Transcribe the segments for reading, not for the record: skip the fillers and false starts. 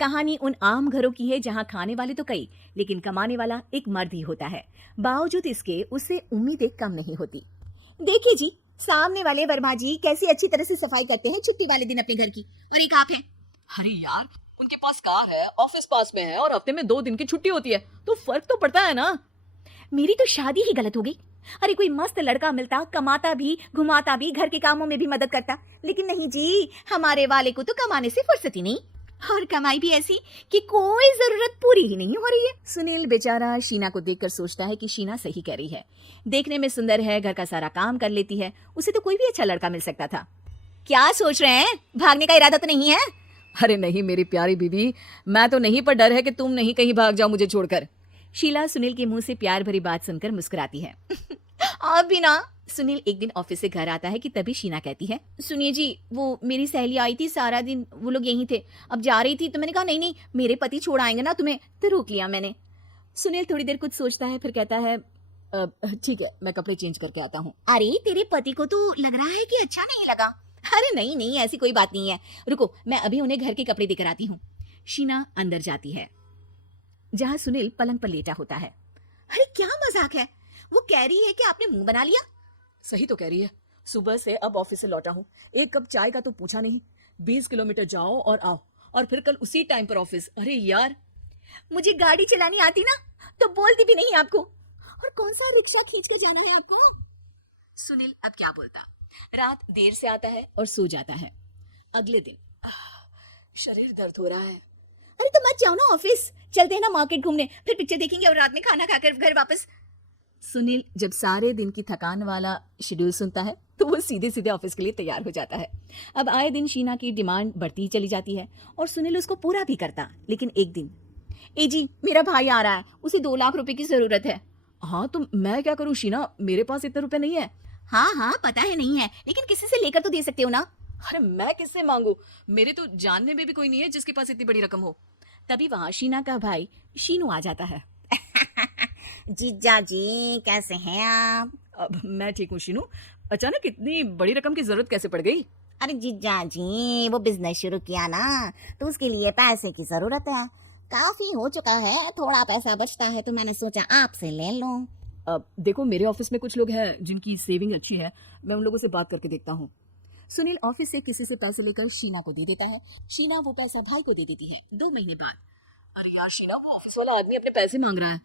कहानी उन आम घरों की है जहां खाने वाले तो कई, लेकिन कमाने वाला एक मर्द ही होता है। बावजूद इसके उससे उम्मीदें कम नहीं होती। देखिए जी, सामने वाले वर्मा जी कैसी अच्छी तरह से सफाई करते हैं छुट्टी वाले दिन अपने घर की, और एक आप हैं। अरे यार, उनके पास कार है, ऑफिस पास में है और हफ्ते में 2 दिन की छुट्टी होती है, तो फर्क तो पड़ता है ना। मेरी तो शादी ही गलत हो गई। अरे कोई मस्त लड़का मिलता, कमाता भी, घुमाता भी, घर के कामों में भी मदद करता, लेकिन नहीं जी, हमारे वाले को तो कमाने से फुर्सत ही नहीं, और कमाई भी ऐसी कि कोई जरूरत पूरी ही नहीं हो रही है। सुनील बेचारा शीना को देखकर सोचता है कि शीना सही कह रही है। देखने में सुंदर है, घर का सारा काम कर लेती है, उसे तो कोई भी अच्छा लड़का मिल सकता था। क्या सोच रहे हैं? भागने का इरादा तो नहीं है? अरे नहीं मेरी प्यारी बीबी, मैं तो नहीं, पर डर है कि तुम नहीं कहीं भाग जाओ मुझे छोड़कर। शीला सुनील के मुंह से प्यार भरी बात सुनकर मुस्कुराती है। आप भी ना। सुनील एक दिन ऑफिस से घर आता है कि तभी शीना कहती है, सुनिए जी, वो मेरी सहेली आई थी, सारा दिन वो लोग यहीं थे, अब जा रही थी तो मैंने कहा नहीं नहीं, मेरे पति छोड़ आएंगे ना तुम्हें, तो रोक लिया मैंने। सुनील थोड़ी देर कुछ सोचता है, फिर कहता है, ठीक है, मैं कपड़े चेंज करके आता हूँ। अरे तेरे पति को तो लग रहा है कि अच्छा नहीं लगा। अरे नहीं नहीं, ऐसी कोई बात नहीं है, रुको मैं अभी उन्हें घर के कपड़े देकर आती हूँ। शीना अंदर जाती है जहाँ सुनील पलंग पर लेटा होता है। अरे क्या मजाक है, वो कह रही है कि आपने मुंह बना लिया। सही तो कह रही है, सुबह से अब ऑफिस से लौटा हूँ, एक कप चाय का तो पूछा नहीं, 20 किलोमीटर जाओ और आओ, और फिर कल उसी टाइम पर ऑफिस। अरे यार, मुझे गाड़ी चलानी आती ना तो बोलती भी नहीं आपको, और कौन सा रिक्शा खींच कर जाना है आपको। सुनील अब क्या बोलता। रात देर से आता है और सो जाता है। अगले दिन शरीर दर्द हो रहा है। अरे तो मत जाओ ना ऑफिस, चलते हैं ना मार्केट घूमने, फिर पिक्चर देखेंगे और रात में खाना खाकर घर वापस। सुनील जब सारे दिन की थकान वाला शेड्यूल सुनता है तो वो सीधे सीधे ऑफिस के लिए तैयार हो जाता है। अब आए दिन शीना की डिमांड बढ़ती ही चली जाती है और सुनील उसको पूरा भी करता। लेकिन एक दिन, ए जी, मेरा भाई आ रहा है, उसे 2 लाख रुपए की जरूरत है। हाँ तो मैं क्या करूँ शीना, मेरे पास इतने रुपए नहीं है। हाँ हाँ पता है नहीं है, लेकिन किसी से लेकर तो दे सकते हो ना। अरे मैं किससे मांगू, मेरे तो जानने में भी कोई नहीं है जिसके पास इतनी बड़ी रकम हो। तभी वहां शीना का भाई शीनू आ जाता है। जीजा जी कैसे हैं आप? अब मैं ठीक हूँ शीनू, अचानक इतनी बड़ी रकम की जरूरत कैसे पड़ गई? अरे जीजा जी, वो बिजनेस शुरू किया ना, तो उसके लिए पैसे की जरूरत है। काफी हो चुका है, थोड़ा पैसा बचता है तो मैंने सोचा आपसे ले लूं। अब देखो, मेरे ऑफिस में कुछ लोग हैं जिनकी सेविंग अच्छी है, मैं उन लोगों से बात करके देखता हूँ। सुनील ऑफिस से किसी से पैसे लेकर शीना को दे देता है। शीना वो पैसा भाई को दे देती है। 2 महीने बाद, अरे यार शीना, वो ऑफिस वाला आदमी अपने पैसे मांग रहा है,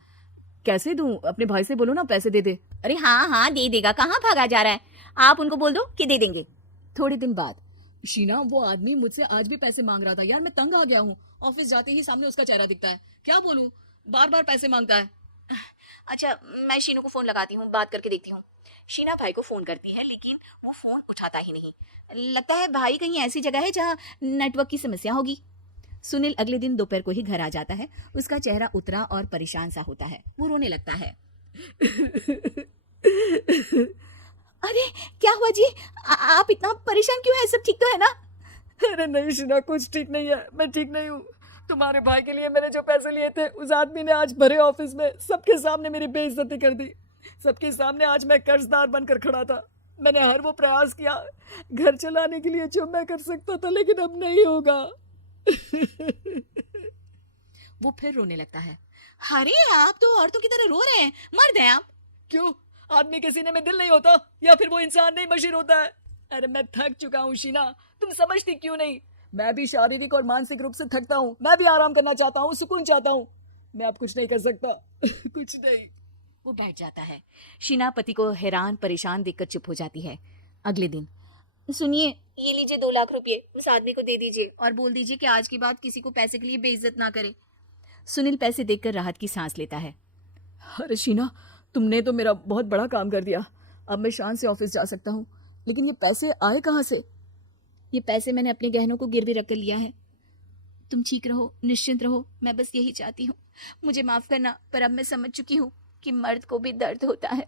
कैसे दूं? अपने भाई से बोलो ना पैसे दे दे। अरे हाँ हाँ दे देगा, कहाँ भागा जा रहा है, आप उनको बोल दो कि दे देंगे। थोड़े दिन बाद, शीना, वो आदमी मुझसे आज भी पैसे मांग रहा था यार, मैं तंग आ गया हूँ। ऑफिस जाते ही सामने उसका चेहरा दिखता है, क्या बोलूं, बार बार पैसे मांगता है। अच्छा मैं शीनू को फोन लगाती हूँ, बात करके देखती हूँ। शीना भाई को फोन करती है लेकिन वो फोन उठाता ही नहीं। लगता है भाई कहीं ऐसी जगह है जहाँ नेटवर्क की समस्या होगी। सुनील अगले दिन दोपहर को ही घर आ जाता है। उसका चेहरा उतरा और परेशान सा होता है। वो रोने लगता है। अरे क्या हुआ जी, आप इतना परेशान क्यों हैं? सब ठीक तो है ना? अरे नहीं शीना, कुछ ठीक नहीं है, मैं ठीक नहीं हूँ। तुम्हारे भाई के लिए मैंने जो पैसे लिए थे, उस आदमी ने आज भरे ऑफिस में सबके सामने मेरी बेइज्जती कर दी। सबके सामने आज मैं कर्जदार बनकर खड़ा था। मैंने हर वो प्रयास किया घर चलाने के लिए जो मैं कर सकता था, लेकिन अब नहीं होगा। वो फिर रोने लगता है। अरे आप तो औरतों की तरह रो रहे हैं, मर्द हैं आप। क्यों, आदमी के सीने में दिल नहीं होता, या फिर वो इंसान नहीं बशीर होता है? अरे मैं थक चुका हूँ शीना, तुम समझती क्यों नहीं? मैं भी शारीरिक और मानसिक रूप से थकता हूँ, मैं भी आराम करना चाहता हूँ, सुकून चाहता हूँ। मैं अब कुछ नहीं कर सकता। कुछ नहीं। वो बैठ जाता है। शीना पति को हैरान परेशान देखकर चुप हो जाती है। अगले दिन, सुनिए, ये लीजिए 2 लाख रुपए, उस आदमी को दे दीजिए और बोल दीजिए कि आज के बाद किसी को पैसे के लिए बेइज्जत ना करे। सुनील पैसे देखकर राहत की सांस लेता है। अरे शीना, तुमने तो मेरा बहुत बड़ा काम कर दिया, अब मैं शान से ऑफिस जा सकता हूँ। लेकिन ये पैसे आए कहाँ से? ये पैसे मैंने अपने गहनों को गिरवी रख कर लिया है। तुम ठीक रहो, निश्चिंत रहो, मैं बस यही चाहती हूँ। मुझे माफ करना, पर अब मैं समझ चुकी हूँ कि मर्द को भी दर्द होता है।